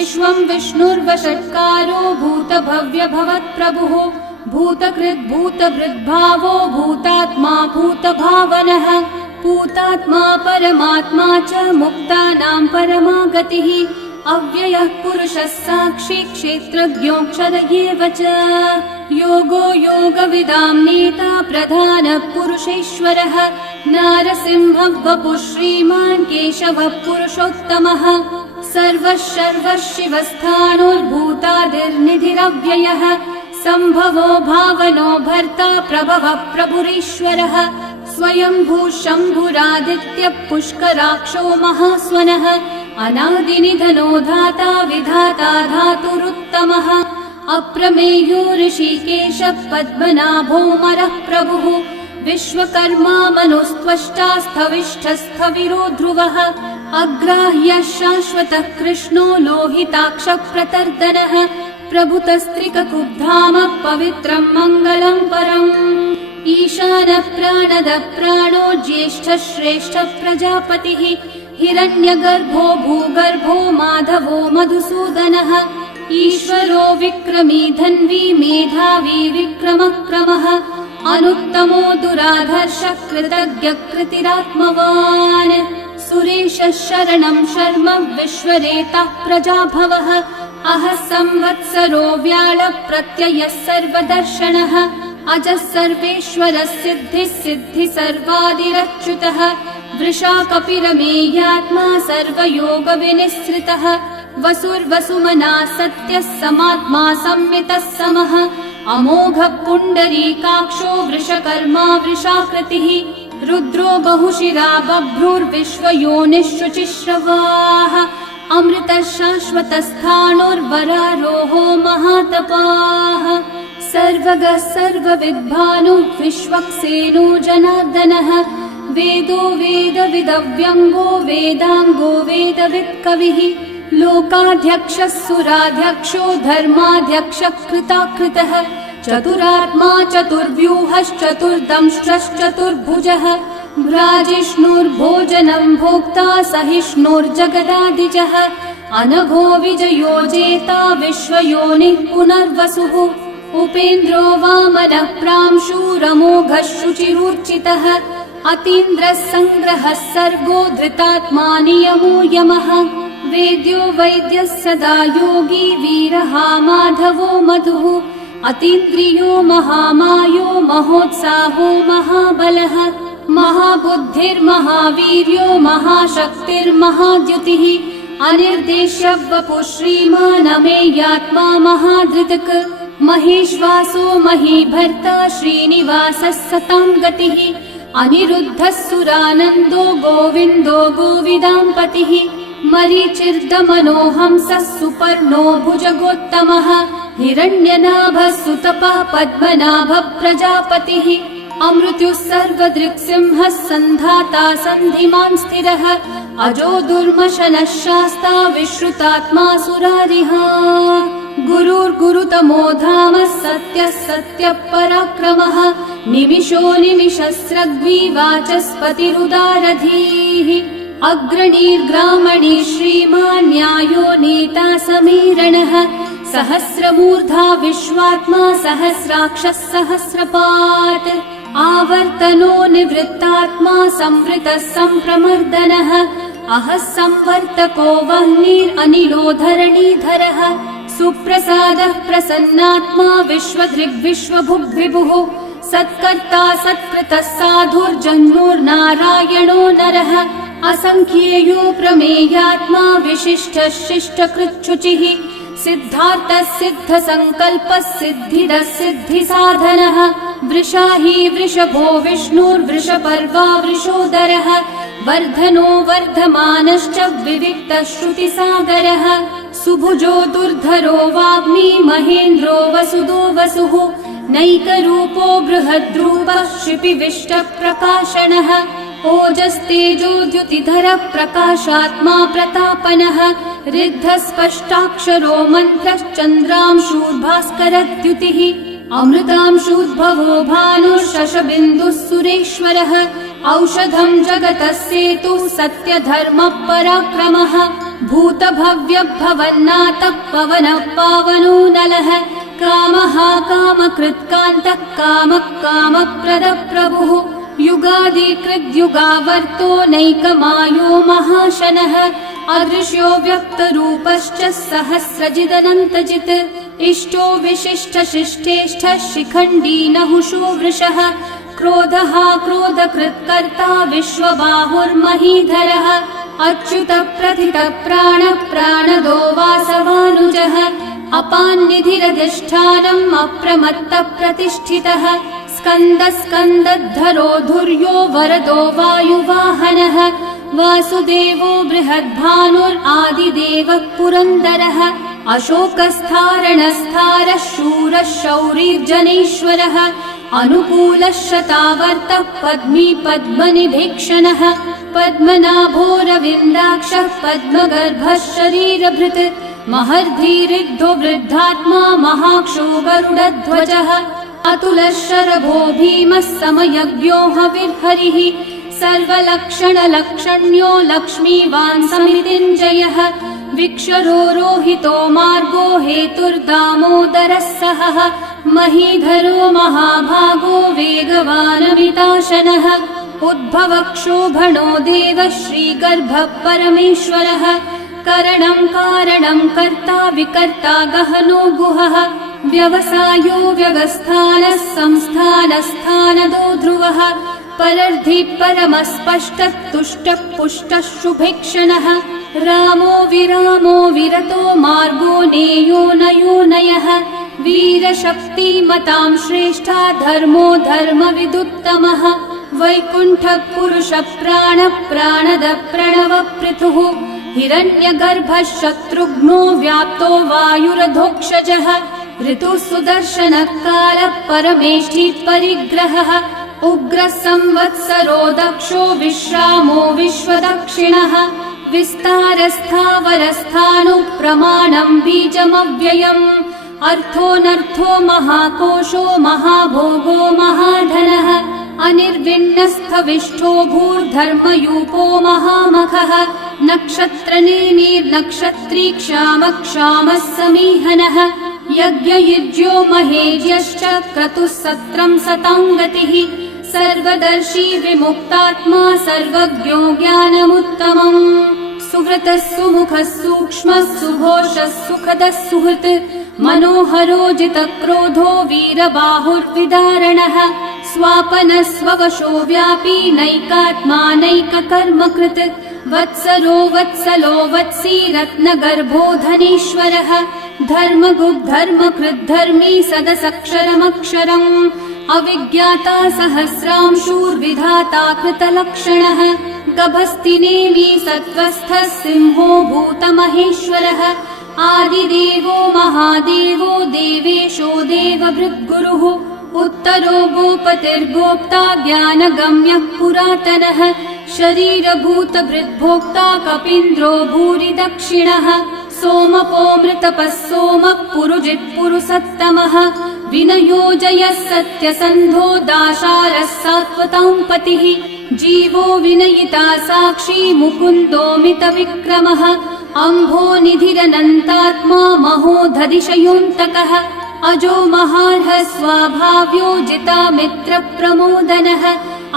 विश्वं विष्णुर्वषट्कारो भूतभव्यभवत्प्रभुः भूतकृद् भूतभृद्भावो भूतात्मा भूतभावनः भूतात्मा परमात्मा च मुक्तानां परमा गतिः अव्ययः पुरुषः साक्षी क्षेत्रज्ञोऽक्षर एव च योगो योगविदां नेता प्रधानः पुरुषेश्वरः नारसिंहः वपुः श्रीमान् केशवः पुरुषोत्तमः सर्वः सर्वः शिवस्थाणोर्भूतादिर्निधिरव्ययः सम्भवो भावनो भर्ता प्रभवः प्रभुरीश्वरः स्वयंभू शम्भुरादित्यः पुष्कराक्षो महास्वनः अनादिनिधनो धाता विधाता धातुरुत्तमः अप्रमेयो ऋषिकेशः पद्मनाभोऽमरः प्रभुः विश्वकर्मा मनुस्त्वष्टा स्थविष्ठस्थविरो ध्रुवः अग्राह्यः शाश्वतः कृष्णो लोहिताक्षः प्रतर्दनः प्रभुतस्त्रिककुब्धामः पवित्रं मङ्गलं परम् ईशानः प्राणदः प्राणो ज्येष्ठः श्रेष्ठः प्रजापतिः हिरण्यगर्भो भूगर्भो माधवो मधुसूदनः ईश्वरो विक्रमी धन्वी मेधावी विक्रमक्रमः अनुत्तमो दुराधर्षः कृतज्ञः कृतिरात्मवान् सुरेशः शरणं शर्म विश्वरेतः प्रजाभवः अहः संवत्सरो व्याळः प्रत्ययः सर्वदर्शनः अजः सर्वेश्वरः सिद्धिः सिद्धि सर्वादिरच्युतः वृषा कपिरमेयात्मा सर्वयोगविनिःसृतः वसुर्वसुमना सत्यः समात्मा संमितः समः अमोघः पुण्डरीकाक्षो वृषकर्मा वृषाकृतिः रुद्रो बहुशिरा बभ्रुर्विश्वयोनिःशुचिश्रवाः अमृतः शाश्वतस्थाणुर्वरारोहो महातपाः सर्वगः सर्वविद्भानुः विश्वक्सेनो जनार्दनः वेदो वेदविदव्यङ्गो वेदाङ्गो वेदवित्कविः लोकाध्यक्षः सुराध्यक्षो धर्माध्यक्षः कृताकृतः चतुरात्मा चतुर्व्यूहश्चतुर्दंष्ट्रश्चतुर्भुजः भ्राजिष्णुर्भोजनं भोक्ता सहिष्णुर्जगदादिजः अनघो विजयो जेता विश्वयोनिः पुनर्वसुः उपेन्द्रो वामनः प्रांशुरमोघः शुचिरूर्चितः अतीन्द्रः सङ्ग्रहः सर्गो धृतात्मा नियमो यमः वेद्यो वैद्यः सदा योगी वीरः माधवो मधुः अतीन्द्रियो महामायो महोत्साहो महाबलः महाबुद्धिर्महावीर्यो महाशक्तिर्महाद्युतिः अनिर्देश्य वपुः श्रीमान् अमेयात्मा महाधृतक् महेश्वासो महीभर्ता श्रीनिवासः सतां गतिः अनिरुद्धः सुरानन्दो गोविन्दो गोविदाम्पतिः मरीचिर्दमनो हंसः सुपर्णो भुजगोत्तमः हिरण्यनाभः सुतपः पद्मनाभः प्रजापतिः अमृत्युः सर्वदृक्सिंहः सन्धाता सन्धिमान् स्थिरः अजो दुर्मशनः शास्ता विश्रुतात्मा सुरारिः गुरुर्गुरुतमो धामः सत्यः सत्यः पराक्रमः निमिषो निमिषस्रग्वी वाचस्पतिरुदारधीः अग्रणीर्ग्रामणी श्रीमान् न्यायो नेता समीरणः सहस्रमूर्धा विश्वात्मा सहस्राक्षः सहस्रपात् आवर्तनो निवृत्तात्मा संवृतः सम्प्रमर्दनः अहः संवर्तको वह्निरनिलो धरणीधरः सुप्रसादः प्रसन्नात्मा विश्वदृग्विश्वभुग्विभुः सत्कर्ता सत्कृतः साधुर्जन्मोर्नारायणो नरः असंख्येयो प्रमेयात्मा विशिष्टः शिष्टकृच्छुचिः सिद्धार्थः सिद्धसङ्कल्पः सिद्धिदः सिद्धिसाधनः वृषाही वृषभो विष्णुर्वृषपर्वा वृषोदरः वर्धनो वर्धमानश्च विविक्तः श्रुतिसागरः सुभुजो दुर्धरो वाग्मी महेन्द्रो वसुदो वसुः नैकरूपो बृहद्रूपः शिपिविष्टः प्रकाशनः ओजस्तेजो द्युतिधरः प्रकाशात्मा प्रतापनः ऋद्धः स्पष्टाक्षरो मन्त्रश्चन्द्रांशूर्भास्करद्युतिः अमृतांशूद्भवो भानुः सुरेश्वरः औषधं जगतः सेतुः सत्यधर्मः पराक्रमः भूतभव्यभवन्नाथः पवनः पावनो नलः कामः कामकृत्कान्तः कामः कामप्रदः प्रभुः युगादिकृद्युगावर्तो नैकमायो महाशनः अदृश्यो व्यक्तरूपश्च सहस्रजिदनन्तजित् इष्टो विशिष्टशिष्टेष्ठः शिखण्डी नहुषो वृषः क्रोधः क्रोधकृत्कर्ता विश्वबाहुर्महीधरः अच्युतः प्रथितः प्राणः प्राणदो वासवानुजः अपान्निधिरधिष्ठानम् अप्रमत्तः प्रतिष्ठितः स्कन्दः स्कन्दद्धरो धुर्यो वरदो वायुवाहनः वासुदेवो बृहद्भानुरादिदेवः पुरन्दरः अशोकस्थारणस्थारः शूरः शौरिर्जनेश्वरः अनुकूलः शतावर्तः पद्मी पद्मनिभीक्षणः पद्मनाभोरविन्दाक्षः पद्मगर्भः शरीरभृत् महर्धिरिद्धो वृद्धात्मा महाक्षो गरुडध्वजः अतुलः शरभो भीमः समयज्ञो हविर्हरिः सर्वलक्षणलक्षण्यो लक्ष्मीवान् समितिञ्जयः विक्षरो रोहितो मार्गो हेतुर्दामोदरः सहः महीधरो महाभागो वेगवानमिताशनः उद्भवक्षोभणो देवः श्रीगर्भः परमेश्वरः करणं कारणं कर्ता विकर्ता गहनो गुहः व्यवसायो व्यवस्थानः संस्थानस्थानदो ध्रुवः परर्धि परमस्पष्टः तुष्टः पुष्टः शुभेक्षणः रामो विरामो विरतो मार्गो नेयो नयो नयः वीरशक्तिमतां श्रेष्ठा धर्मो धर्मविदुत्तमः वैकुण्ठः पुरुषः प्राणः प्राणदः प्रणवः पृथुः हिरण्यगर्भः शत्रुघ्नो व्याप्तो वायुरधोक्षजः ऋतुः सुदर्शनः कालः परमेष्ठिः परिग्रहः उग्रः संवत्सरो दक्षो विश्रामो विश्वदक्षिणः विस्तारस्थावरस्थाणुः प्रमाणं बीजमव्ययम् अर्थोऽनर्थो महाकोशो महाभोगो महाधनः अनिर्विण्णस्थविष्ठो भूर्धर्मयूपो महामखः नक्षत्रनेमिर्नक्षत्री क्षामः क्षामः समीहनः यज्ञयुज्यो महेज्यश्च क्रतुः सत्रं सताङ्गतिः सर्वदर्शी विमुक्तात्मा सर्वज्ञो ज्ञानमुत्तमम् सुहृतः सुमुखः सूक्ष्मः सुघोषः सुखदः सुहृत् मनोहरो जितक्रोधो वीरबाहुर्विदारणः स्वापनः स्ववशो व्यापी नैकात्मा नैककर्मकृत् वत्सरो वत्सलो वत्सी रत्नगर्भो धनेश्वरः धर्मगुग्धर्मकृद्धर्मी सदसक्षरमक्षरम् अविज्ञाता सहस्रांशूर्विधाता कृतलक्षणः गभस्तिनेमि सत्त्वस्थः सिंहो भूतमहेश्वरः आदिदेवो महादेवो देवेशो देवभृद्गुरुः उत्तरो गोपतिर्गोप्ता ज्ञानगम्यः पुरातनः शरीरभूतभृद्भोक्ता कपीन्द्रो भूरि दक्षिणः सोमपोऽमृतपः सोमः पुरुजित्पुरुसत्तमः विनयोजयः सत्यसन्धो दाशारः सात्वतां पतिः जीवो विनयिता साक्षी मुकुन्दोमितविक्रमः अम्भोनिधिरनन्तात्मा महोदधिशयोऽन्तकः अजो महार्हः स्वाभाव्यो जितामित्रप्रमोदनः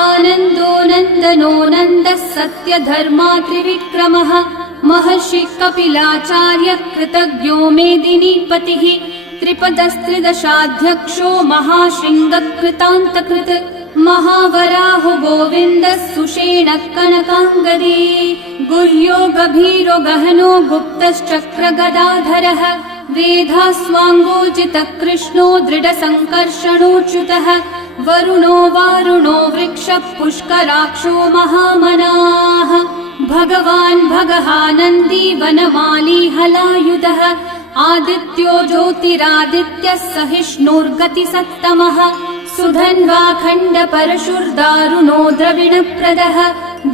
आनन्दो नन्दनो नन्दः सत्यधर्मात्रिविक्रमः महर्षिः कपिलाचार्यः कृतज्ञो मेदिनीपतिः त्रिपदस्त्रिदशाध्यक्षो महाशृङ्गः कृतान्तकृत् महावराहो गोविन्दः सुषेणः कनकाङ्गदी गुह्यो गभीरो गहनो गुप्तश्चक्रगदाधरः वेधास्वाङ्गोजितः कृष्णो दृढसङ्कर्षणोच्युतः वरुणो वारुणो वृक्षः पुष्कराक्षो महामनाः भगवान् भगहानन्दी वनमाली हलायुधः आदित्यो ज्योतिरादित्यः सहिष्णुर्गतिसत्तमः सुधन्वाखण्ड परशुर्दारुणो द्रविणप्रदः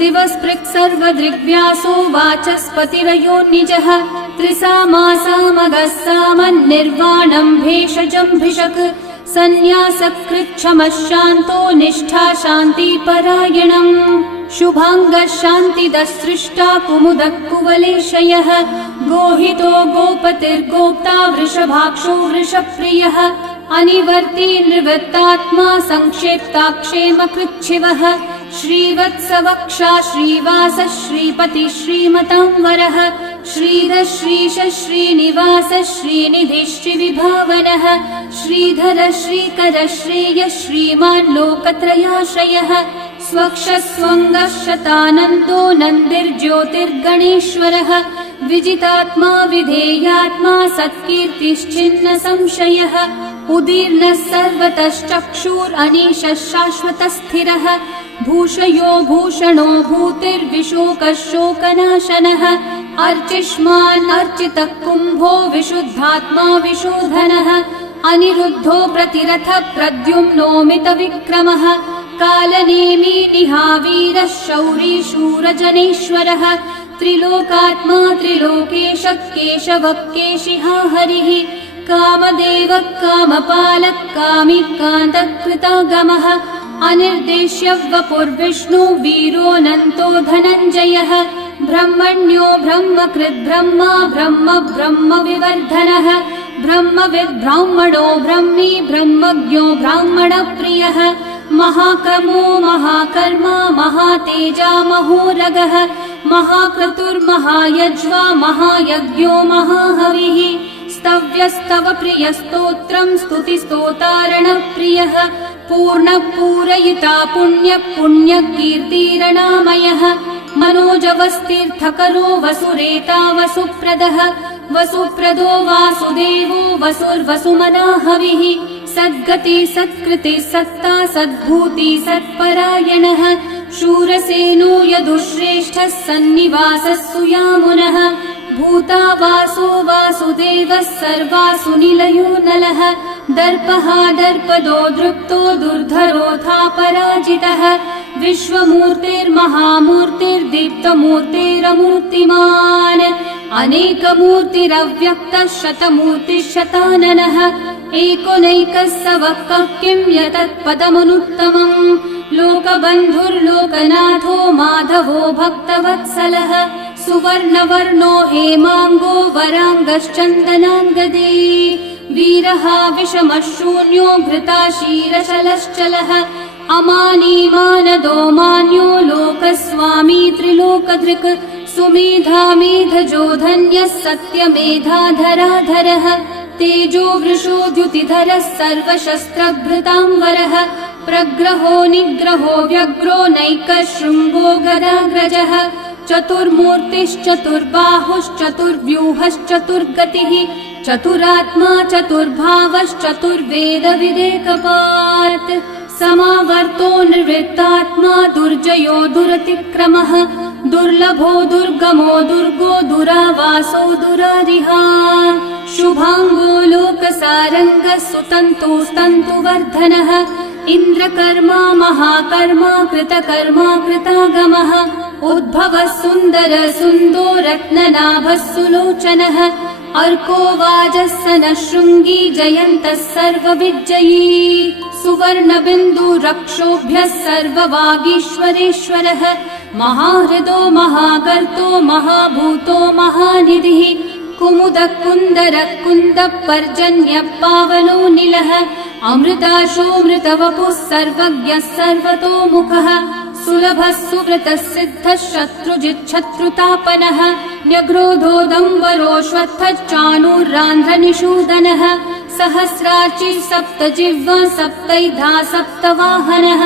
दिवस्पृक् सर्वदृग्व्यासो वाचस्पतिरयो निजः त्रिसामासामगः सामन्निर्वाणम् भेषजम्भिषक् सन्न्यासकृच्छमः शान्तो निष्ठा शान्तिपरायणम् शुभांगः शान्तिदसृष्टा कुमुदः कुवलेशयः गोहितो गोपतिर्गोप्ता वृषभाक्षो वृषप्रियः अनिवर्ती निवृत्तात्मा संक्षेप्ताक्षेमकृच्छिवः श्रीवत्सवक्षा श्रीवासः श्रीपति श्रीमतांवरः श्रीधर श्रीश श्रीनिवास श्रीनिधि श्रीविभावनः श्रीधर श्रीकर श्रेयः श्रीमान् लोकत्रयाश्रयः स्वक्षस्वङ्गः शतानन्दो नन्दिर्ज्योतिर्गणेश्वरः विजितात्मा विधेयात्मा सत्कीर्तिश्चिन्न संशयः उदीर्णः सर्वतश्चक्षुरनीशः शाश्वतस्थिरः भूषयो भूषणो भूतिर्विशोकः शोकनाशनः अर्चिष्मान् अर्चितः कुम्भो विशुद्धात्मा विशोधनः अनिरुद्धो प्रतिरथ प्रद्युम्नोमितविक्रमः कालनेमी निहावीरः शौरी शूरजनेश्वरः त्रिलोकात्मा त्रिलोकेशः केशवः केशिहा हरिः कामदेवः कामपालः कामिकान्तकृतागमः अनिर्देश्य वपुर्विष्णु वीरोऽनन्तो धनञ्जयः ब्रह्मण्यो ब्रह्मकृद् ब्रह्मा ब्रह्म ब्रह्मविवर्धनः ब्रह्मविद् ब्राह्मणो ब्रह्मी ब्रह्मज्ञो ब्राह्मणप्रियः महाक्रमो महाकर्मा महातेजा महोरगः महाक्रतुर्महायज्वा महायज्ञो महाहविः स्तव्यस्तव प्रियस्तोत्रम् स्तुतिस्तोतारणप्रियः पूर्णपूरयिता पुण्यकीर्तिरणामयः मनोजवस्तीर्थकरो वसुरेता वसुप्रदः वसुप्रदो वासुदेवो वसुर्वसुमनाहविः सद्गति सत्कृति सत्ता सद्भूति सत्परायणः शूरसेनो यदुश्रेष्ठः सन्निवासः सुयामुनः भूता वासो वासुदेवः सर्वासु निलयो नलः दर्पः दर्पदो दृप्तो दुर्धरोऽथा पराजितः विश्वमूर्तिर्महामूर्तिर्दीप्तमूर्तिरमूर्तिमान् अनेकमूर्तिरव्यक्तः शतमूर्तिः शताननः एकोनैकः स वक्कः किं यतत्पदमनुत्तमम् लोकबन्धुर्लोकनाथो माधवो भक्तवत्सलः सुवर्णवर्णो हेमाङ्गो वराङ्गश्चन्दनाङ्गदे वीरः विषमः शून्यो घृताशीरशलश्चलः अमानीमानदो मान्यो लोकस्वामी त्रिलोकधृक् सुमेधा मेधजो धन्यः सत्यमेधाधराधरः तेजो वृषो द्युतिधरः सर्वशस्त्रभृतांवरः प्रग्रहो निग्रहो व्यग्रो नैकः शृङ्गो गदाग्रजः चतुर्मूर्तिश्चतुर्बाहुश्चतुर्व्यूहश्चतुर्गतिः चतुरात्मा चतुर्भावश्चतुर्वेदविदेकपात् समावर्तो निर्वृत्तात्मा दुर्जयो दुरतिक्रमः दुर्लभो दुर्गमो दुर्गो दुरावासो दुरारिहा शुभांगो लोकसारङ्गः सुतन्तुस्तन्तुवर्धनः इन्द्रकर्मा महाकर्मा कृतकर्मा कृतागमः उद्भवः सुन्दर सुन्दो रत्ननाभः सुलोचनः अर्को वाजस्सनः शृङ्गी जयन्तः सर्वविजयी सुवर्णबिन्दुरक्षोभ्यः सर्ववागीश्वरेश्वरः महाहृदो महागर्तो महाभूतो महानिधिः कुमुदः कुन्दरः कुन्दः पर्जन्यः पावनो निलः अमृताशोऽमृतवपुः सर्वज्ञः सर्वतोमुखः सुलभः सुव्रतः सिद्धः शत्रुजिच्छत्रुतापनः न्यग्रोधोदम्बरोऽश्वत्थः चाणूरान्ध्रनिषूदनः सहस्रार्चिः सप्तजिह्वा सप्तैधा सप्तवाहनः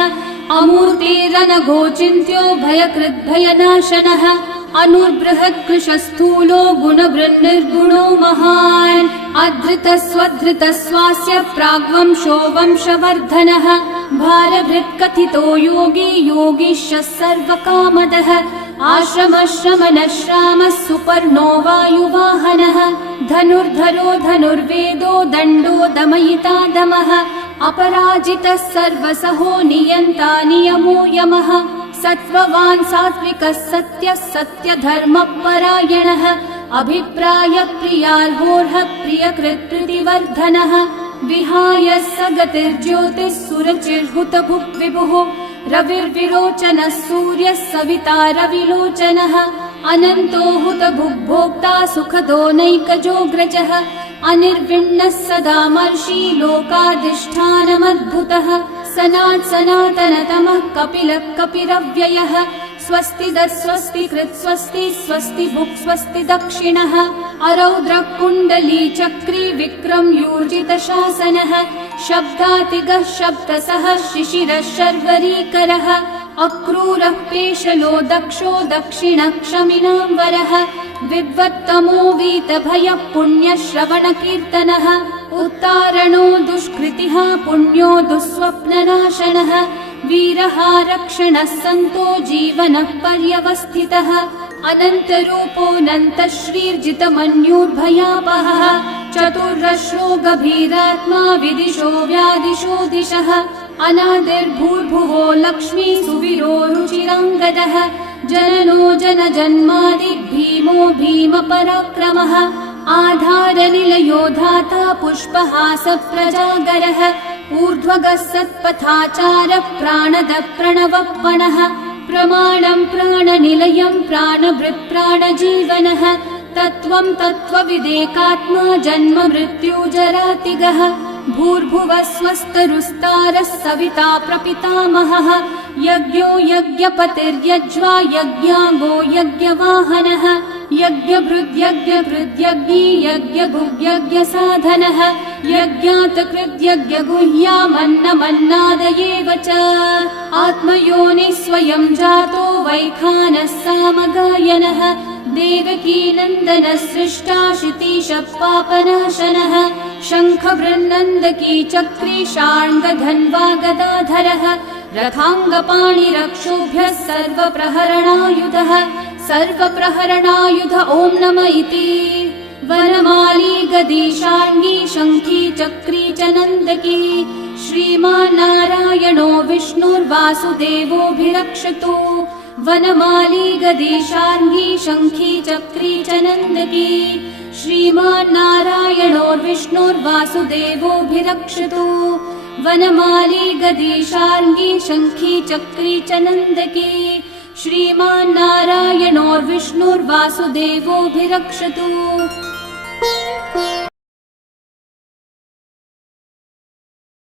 अमूर्तिरनघोचिन्त्यो भयकृद्भयनाशनः अनुर्बृहत्कृशस्थूलो गुणभृन्निर्गुणो महान् अधृतस्वधृतस्वास्य प्राग्वंशो वंशवर्धनः भारभृत्कथितो योगी योगीशः सर्वकामदः आश्रमश्रमणश्रामः सुपर्णो वायुवाहनः धनुर्धरो धनुर्वेदो दण्डो दमयिता दमः अपराजितः सर्वसहो नियन्ता नियमो यमः सत्त्ववान् सात्विकः सत्यः सत्यधर्मपरायणः अभिप्रायप्रियार्होर्ह प्रियकृत्प्रीतिवर्धनः विहाय स गतिर्ज्योतिः सुरचिर्हुतभुक् विभुः रविर्विरोचनः सूर्यः सविता रविलोचनः अनन्तो हुतभुग्भोक्ता सुखदो नैकजोऽग्रजः अनिर्विण्णः सदा मर्षि लोकाधिष्ठानमद्भुतः सनात् सनातनतमः कपिलः कपिरव्ययः स्वस्ति स्वस्ति कृत् स्वस्ति स्वस्ति भुक् स्वस्ति दक्षिणः अरौद्रः कुण्डली चक्री विक्रम यूर्जित शासनः शब्दातिगः शब्दसः शिशिरः शर्वरीकरः अक्रूरः पेशलो दक्षो दक्षिणः क्षमिनाम्बरः विद्वत्तमो वीतभयः पुण्यश्रवणकीर्तनः उत्तारणो दुष्कृतिः पुण्यो दुःस्वप्ननाशनः वीरः रक्षणः सन्तो जीवनः पर्यवस्थितः अनन्तरूपोऽनन्तः श्रीर्जितमन्युर्भयापहः चतुर्रश्रो गभीरात्मा विदिशो व्यादिशो दिशः अनादिर्भूर्भुवो लक्ष्मी सुवीरो रुचिराङ्गदः जननो जनजन्मादि भीमो भीमपराक्रमः आधारनिलयो धाता पुष्पहास प्रजागरः ऊर्ध्वगः सत्पथाचारः प्राणदः प्रणवपणः प्रमाणं प्राणनिलयं प्राणभृत् प्राणजीवनः तत्त्वं तत्त्वविदेकात्मा जन्म मृत्युजरातिगः भूर्भुवः स्वस्तरुस्तारः सविता प्रपितामहः यज्ञो यज्ञपतिर्यज्वा यज्ञाङ्गो यज्ञवाहनः यज्ञभृद्यज्ञकृद्यज्ञी यज्ञभुग्यज्ञसाधनः यज्ञात् कृद्यज्ञगुह्यामन्नमन्नादयेव च आत्मयोनिः स्वयं जातो वैखानः सामगायनः देवकीनन्दनः सृष्टा शितीशः पापनाशनः शङ्खबृन्नन्दकी चक्री शार्ङ्गधन्वा गदाधरः रथाङ्गपाणिरक्षोभ्यः सर्वप्रहरणायुधः सर्वप्रहरणायुध ॐ नम इति वनमाली गदी शार्ङ्गी शङ्खी चक्री च नन्दकी श्रीमान्नारायणो विष्णुर्वासुदेवोऽभिरक्षतु वनमाली गदी शार्ङ्गी शङ्खी चक्री च नन्दकी श्रीमान्नारायणो विष्णुर्वासुदेवोऽभिरक्षतु वनमाली गदी शार्ङ्गी शङ्खी चक्री च नन्दकी श्रीमान्नारायणो विष्णुर्वासुदेवोऽभिरक्षतु।